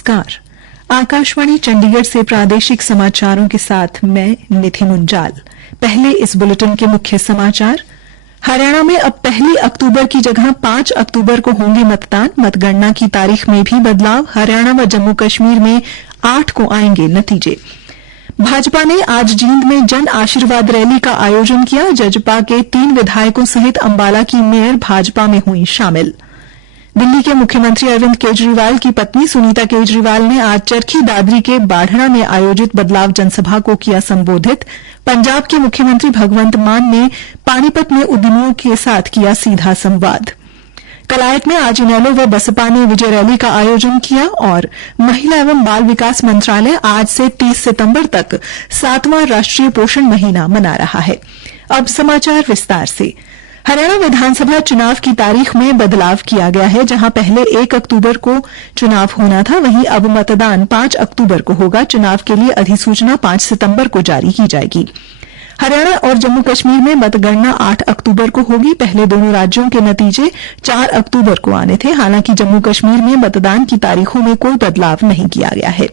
नमस्कार। आकाशवाणी चंडीगढ़ से प्रादेशिक समाचारों के साथ मैं निधि मुंजाल। पहले इस बुलेटिन के मुख्य समाचार। हरियाणा में अब 1 अक्टूबर की जगह 5 अक्टूबर को होंगे मतदान। मतगणना की तारीख में भी बदलाव। हरियाणा व जम्मू कश्मीर में 8 को आएंगे नतीजे। भाजपा ने आज जींद में जन आशीर्वाद रैली का आयोजन किया। जजपा के 3 विधायकों सहित अंबाला की मेयर भाजपा में हुई शामिल। दिल्ली के मुख्यमंत्री अरविंद केजरीवाल की पत्नी सुनीता केजरीवाल ने आज चरखी दादरी के बाढ़ड़ा में आयोजित बदलाव जनसभा को किया संबोधित। पंजाब के मुख्यमंत्री भगवंत मान ने पानीपत में उद्यमियों के साथ किया सीधा संवाद। कलायत में आज इनेलो व बसपा ने विजय रैली का आयोजन किया। और महिला एवं बाल विकास मंत्रालय आज से 30 सितंबर तक 7वां राष्ट्रीय पोषण महीना मना रहा है। अब समाचार विस्तार से। हरियाणा विधानसभा चुनाव की तारीख में बदलाव किया गया है। जहां पहले 1 अक्टूबर को चुनाव होना था, वहीं अब मतदान 5 अक्टूबर को होगा। चुनाव के लिए अधिसूचना 5 सितंबर को जारी की जाएगी। हरियाणा और जम्मू कश्मीर में मतगणना 8 अक्टूबर को होगी। पहले दोनों राज्यों के नतीजे 4 अक्टूबर को आने थे। हालांकि जम्मू कश्मीर में मतदान की तारीखों में कोई बदलाव नहीं किया गया है।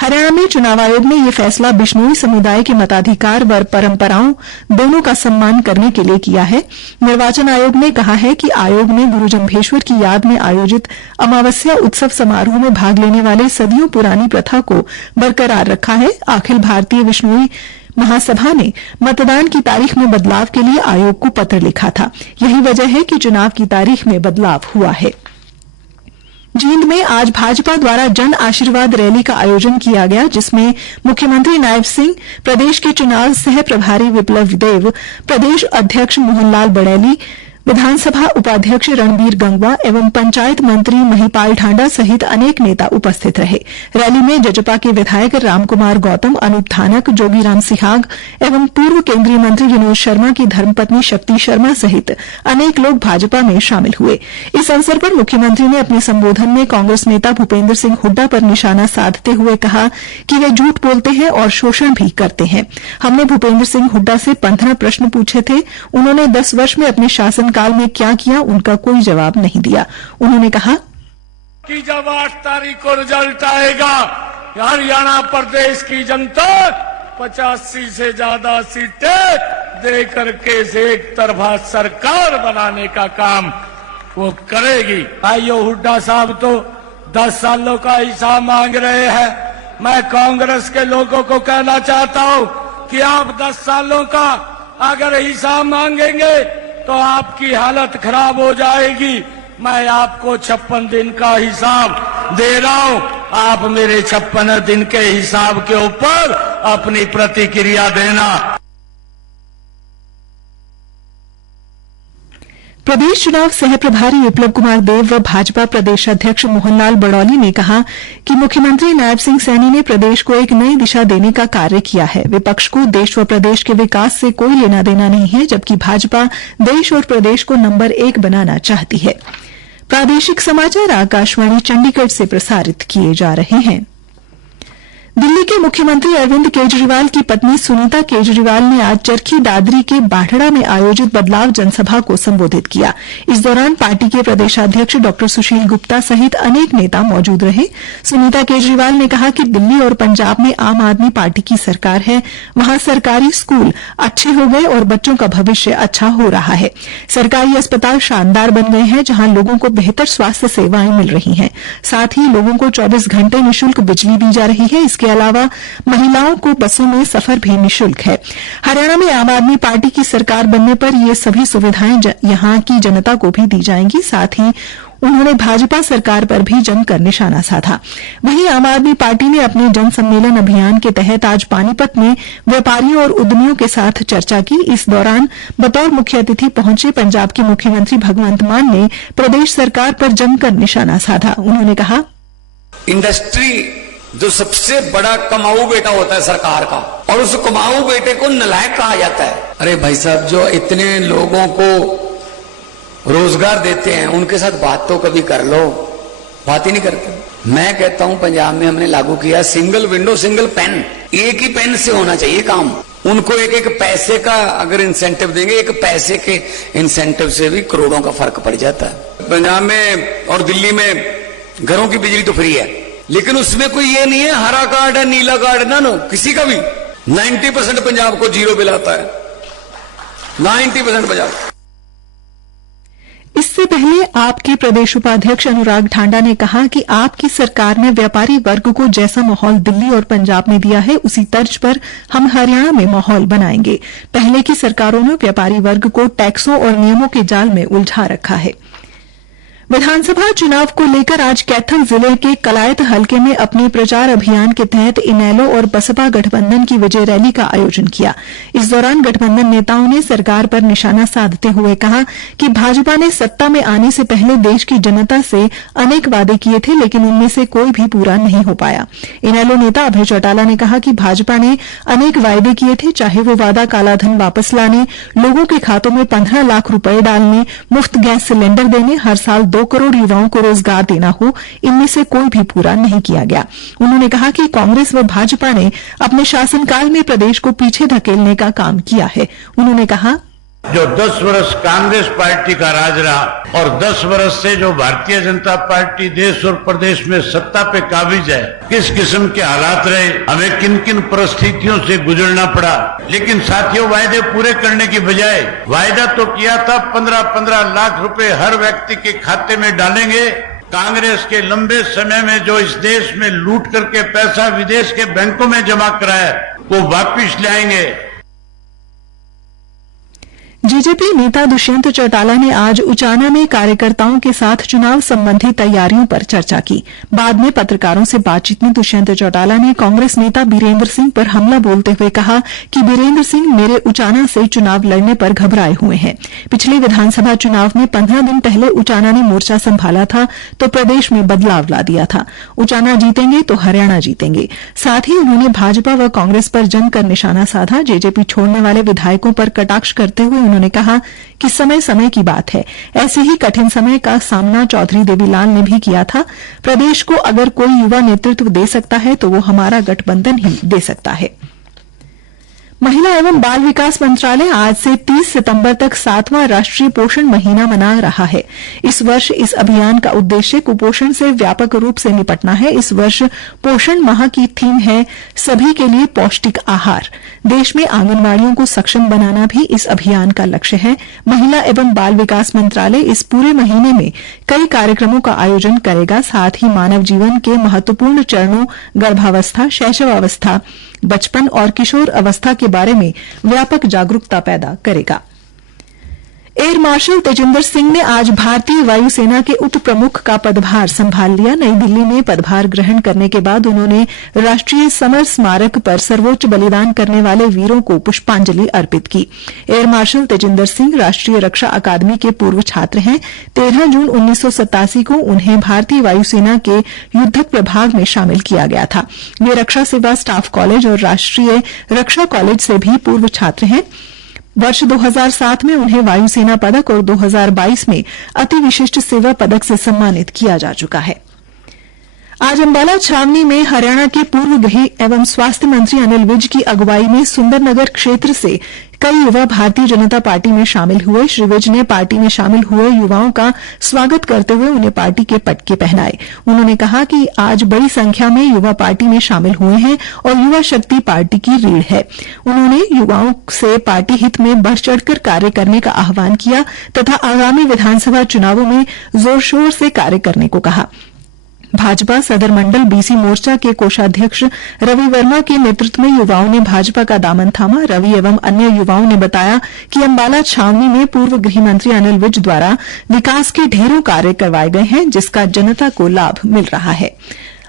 हरियाणा में चुनाव आयोग ने यह फैसला बिश्नोई समुदाय के मताधिकार व परंपराओं दोनों का सम्मान करने के लिए किया है। निर्वाचन आयोग ने कहा है कि आयोग ने गुरु जम्भेश्वर की याद में आयोजित अमावस्या उत्सव समारोह में भाग लेने वाले सदियों पुरानी प्रथा को बरकरार रखा है। अखिल भारतीय बिश्नोई महासभा ने मतदान की तारीख में बदलाव के लिए आयोग को पत्र लिखा था। यही वजह है कि चुनाव की तारीख में बदलाव हुआ है। जींद में आज भाजपा द्वारा जन आशीर्वाद रैली का आयोजन किया गया, जिसमें मुख्यमंत्री नायब सिंह, प्रदेश के चुनाव सह प्रभारी विप्लव देव, प्रदेश अध्यक्ष मोहनलाल बड़ैली, विधानसभा उपाध्यक्ष रणबीर गंगवा एवं पंचायत मंत्री महिपाल ढांडा सहित अनेक नेता उपस्थित रहे। रैली में जजपा के विधायक रामकुमार गौतम, अनूप थानक, जोगीराम सिहाग एवं पूर्व केंद्रीय मंत्री विनोद शर्मा की धर्मपत्नी शक्ति शर्मा सहित अनेक लोग भाजपा में शामिल हुए। इस अवसर पर मुख्यमंत्री ने अपने संबोधन में कांग्रेस नेता भूपेंद्र सिंह हुड्डा पर निशाना साधते हुए कहा कि वे झूठ बोलते हैं और शोषण भी करते हैं। हमने भूपेंद्र सिंह हुड्डा से 15 प्रश्न पूछे थे। उन्होंने 10 वर्ष में अपने शासन काल में क्या किया, उनका कोई जवाब नहीं दिया। उन्होंने कहा कि जब 8 तारीख को रिजल्ट आएगा, हरियाणा प्रदेश की जनता 85 से ज्यादा सीटें दे करके एक तरफा सरकार बनाने का काम वो करेगी। भाइयों, हुड्डा साहब तो 10 सालों का हिसाब मांग रहे हैं। मैं कांग्रेस के लोगों को कहना चाहता हूं कि आप 10 सालों का अगर हिसाब मांगेंगे तो आपकी हालत खराब हो जाएगी। मैं आपको 56 दिन का हिसाब दे रहा हूं। आप मेरे 56 दिन के हिसाब के ऊपर अपनी प्रतिक्रिया देना। प्रदेश चुनाव सह प्रभारी विप्लव कुमार देव व भाजपा प्रदेश अध्यक्ष मोहनलाल बड़ौली ने कहा कि मुख्यमंत्री नायब सिंह सैनी ने प्रदेश को एक नई दिशा देने का कार्य किया है। विपक्ष को देश व प्रदेश के विकास से कोई लेना देना नहीं है, जबकि भाजपा देश और प्रदेश को नंबर 1 बनाना चाहती है। प्रादेशिक समाचार आकाशवाणी चंडीगढ़ से प्रसारित किए जा रहे हैं। दिल्ली के मुख्यमंत्री अरविंद केजरीवाल की पत्नी सुनीता केजरीवाल ने आज चरखी दादरी के बाढ़ड़ा में आयोजित बदलाव जनसभा को संबोधित किया। इस दौरान पार्टी के प्रदेशाध्यक्ष डॉ सुशील गुप्ता सहित अनेक नेता मौजूद रहे। सुनीता केजरीवाल ने कहा कि दिल्ली और पंजाब में आम आदमी पार्टी की सरकार है। वहां सरकारी स्कूल अच्छे हो गए और बच्चों का भविष्य अच्छा हो रहा है। सरकारी अस्पताल शानदार बन गए हैं, जहां लोगों को बेहतर स्वास्थ्य सेवाएं मिल रही हैं। साथ ही लोगों को 24 घंटे निःशुल्क बिजली दी जा रही है। इसके अलावा महिलाओं को बसों में सफर भी निःशुल्क है। हरियाणा में आम आदमी पार्टी की सरकार बनने पर ये सभी सुविधाएं यहां की जनता को भी दी जाएंगी। साथ ही उन्होंने भाजपा सरकार पर भी जमकर निशाना साधा। वहीं आम आदमी पार्टी ने अपने जन सम्मेलन अभियान के तहत आज पानीपत में व्यापारियों और उद्यमियों के साथ चर्चा की। इस दौरान बतौर मुख्य अतिथि पहुंचे पंजाब के मुख्यमंत्री भगवंत मान ने प्रदेश सरकार पर जमकर निशाना साधा। उन्होंने कहा, इंडस्ट्री जो सबसे बड़ा कमाऊ बेटा होता है सरकार का, और उस कमाऊ बेटे को नालायक कहा जाता है। अरे भाई साहब, जो इतने लोगों को रोजगार देते हैं उनके साथ बात तो कभी कर लो, बात ही नहीं करते। मैं कहता हूं पंजाब में हमने लागू किया सिंगल विंडो सिंगल पेन। एक ही पेन से होना चाहिए काम। उनको एक एक पैसे का अगर इंसेंटिव देंगे, एक पैसे के इंसेंटिव से भी करोड़ों का फर्क पड़ जाता है। पंजाब में और दिल्ली में घरों की बिजली तो फ्री है, लेकिन उसमें कोई ये नहीं है हरा कार्ड है नीला कार्ड है, ना किसी का भी 90% पंजाब को जीरो बिल आता है, 90% पंजाब। इससे पहले आपके प्रदेश उपाध्यक्ष अनुराग ठांडा ने कहा कि आपकी सरकार ने व्यापारी वर्ग को जैसा माहौल दिल्ली और पंजाब में दिया है उसी तर्ज पर हम हरियाणा में माहौल बनाएंगे। पहले की सरकारों ने व्यापारी वर्ग को टैक्सों और नियमों के जाल में उलझा रखा है। विधानसभा चुनाव को लेकर आज कैथल जिले के कलायत हलके में अपने प्रचार अभियान के तहत इनेलो और बसपा गठबंधन की विजय रैली का आयोजन किया। इस दौरान गठबंधन नेताओं ने सरकार पर निशाना साधते हुए कहा कि भाजपा ने सत्ता में आने से पहले देश की जनता से अनेक वादे किए थे, लेकिन उनमें से कोई भी पूरा नहीं हो पाया। इनेलो नेता अभय चौटाला ने कहा कि भाजपा ने अनेक वायदे किए थे, चाहे वो वादा कालाधन वापस लाने, लोगों के खातों में 15 लाख रुपए डालने, मुफ्त गैस सिलेंडर देने, हर साल 2 करोड़ युवाओं को रोजगार देना हो, इनमें से कोई भी पूरा नहीं किया गया। उन्होंने कहा कि कांग्रेस व भाजपा ने अपने शासनकाल में प्रदेश को पीछे धकेलने का काम किया है। उन्होंने कहा जो 10 वर्ष कांग्रेस पार्टी का राज रहा और 10 वर्ष से जो भारतीय जनता पार्टी देश और प्रदेश में सत्ता पे काबिज है, किस किस्म के हालात रहे, हमें किन किन परिस्थितियों से गुजरना पड़ा। लेकिन साथियों, वायदे पूरे करने की बजाय वायदा तो किया था 15-15 लाख रुपए हर व्यक्ति के खाते में डालेंगे। कांग्रेस के लंबे समय में जो इस देश में लूट करके पैसा विदेश के बैंकों में जमा कराया वो वापिस लाएंगे। जेजेपी नेता दुष्यंत चौटाला ने आज उचाना में कार्यकर्ताओं के साथ चुनाव संबंधी तैयारियों पर चर्चा की। बाद में पत्रकारों से बातचीत में दुष्यंत चौटाला ने कांग्रेस नेता बीरेंद्र सिंह पर हमला बोलते हुए कहा कि बीरेंद्र सिंह मेरे उचाना से चुनाव लड़ने पर घबराए हुए हैं। पिछले विधानसभा चुनाव में 15 दिन पहले उचाना ने मोर्चा संभाला था तो प्रदेश में बदलाव ला दिया था। उचाना जीतेंगे तो हरियाणा जीतेंगे। साथ ही उन्होंने भाजपा व कांग्रेस पर जमकर निशाना साधा। जेजेपी छोड़ने वाले विधायकों पर कटाक्ष करते हुए उन्होंने कहा कि समय समय की बात है, ऐसे ही कठिन समय का सामना चौधरी देवीलाल ने भी किया था। प्रदेश को अगर कोई युवा नेतृत्व दे सकता है तो वो हमारा गठबंधन ही दे सकता है। महिला एवं बाल विकास मंत्रालय आज से 30 सितंबर तक 7वां राष्ट्रीय पोषण महीना मना रहा है। इस वर्ष इस अभियान का उद्देश्य कुपोषण से व्यापक रूप से निपटना है। इस वर्ष पोषण माह की थीम है सभी के लिए पौष्टिक आहार। देश में आंगनवाड़ियों को सक्षम बनाना भी इस अभियान का लक्ष्य है। महिला एवं बाल विकास मंत्रालय इस पूरे महीने में कई कार्यक्रमों का आयोजन करेगा। साथ ही मानव जीवन के महत्वपूर्ण चरणों गर्भावस्था, शैशवावस्था, बचपन और किशोर अवस्था के बारे में व्यापक जागरूकता पैदा करेगा। एयर मार्शल तेजिंदर सिंह ने आज भारतीय वायुसेना के उप प्रमुख का पदभार संभाल लिया। नई दिल्ली में पदभार ग्रहण करने के बाद उन्होंने राष्ट्रीय समर स्मारक पर सर्वोच्च बलिदान करने वाले वीरों को पुष्पांजलि अर्पित की। एयर मार्शल तेजिंदर सिंह राष्ट्रीय रक्षा अकादमी के पूर्व छात्र हैं। 13 जून 1987 को उन्हें भारतीय वायुसेना के युद्धक प्रभाग में शामिल किया गया था। वे रक्षा सेवा स्टाफ कॉलेज और राष्ट्रीय रक्षा कॉलेज से भी पूर्व छात्र हैं। वर्ष 2007 में उन्हें वायुसेना पदक और 2022 में अति विशिष्ट सेवा पदक से सम्मानित किया जा चुका है। आज अम्बाला छावनी में हरियाणा के पूर्व गृह एवं स्वास्थ्य मंत्री अनिल विज की अगुवाई में सुंदरनगर क्षेत्र से कई युवा भारतीय जनता पार्टी में शामिल हुए। श्री विज ने पार्टी में शामिल हुए युवाओं का स्वागत करते हुए उन्हें पार्टी के पटके पहनाए। उन्होंने कहा कि आज बड़ी संख्या में युवा पार्टी में शामिल हुए हैं और युवा शक्ति पार्टी की रीढ़ है। उन्होंने युवाओं से पार्टी हित में बढ़ चढ़कर कार्य करने का आह्वान किया तथा आगामी विधानसभा चुनावों में जोर शोर से कार्य करने को कहा। भाजपा सदर मंडल बीसी मोर्चा के कोषाध्यक्ष रवि वर्मा के नेतृत्व में युवाओं ने भाजपा का दामन थामा। रवि एवं अन्य युवाओं ने बताया कि अम्बाला छावनी में पूर्व गृह मंत्री अनिल विज द्वारा विकास के ढेरों कार्य करवाए गए हैं, जिसका जनता को लाभ मिल रहा है।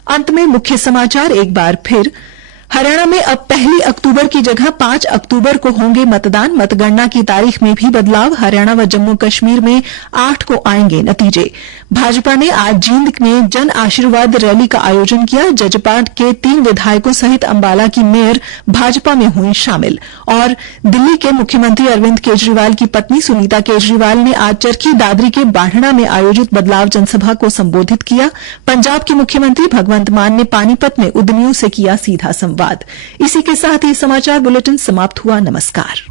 अंत में मुख्य समाचार एक बार फिर। हरियाणा में अब 1 अक्टूबर की जगह 5 अक्टूबर को होंगे मतदान। मतगणना की तारीख में भी बदलाव। हरियाणा व जम्मू कश्मीर में 8 को आएंगे नतीजे। भाजपा ने आज जींद में जन आशीर्वाद रैली का आयोजन किया। जजपा के 3 विधायकों सहित अम्बाला की मेयर भाजपा में हुई शामिल। और दिल्ली के मुख्यमंत्री अरविंद केजरीवाल की पत्नी सुनीता केजरीवाल ने आज चरखी दादरी के बाढ़ना में आयोजित बदलाव जनसभा को संबोधित किया। पंजाब के मुख्यमंत्री भगवंत मान ने पानीपत में उद्यमियों से किया सीधा संवाद। इसी के साथ ही समाचार बुलेटिन समाप्त हुआ। नमस्कार।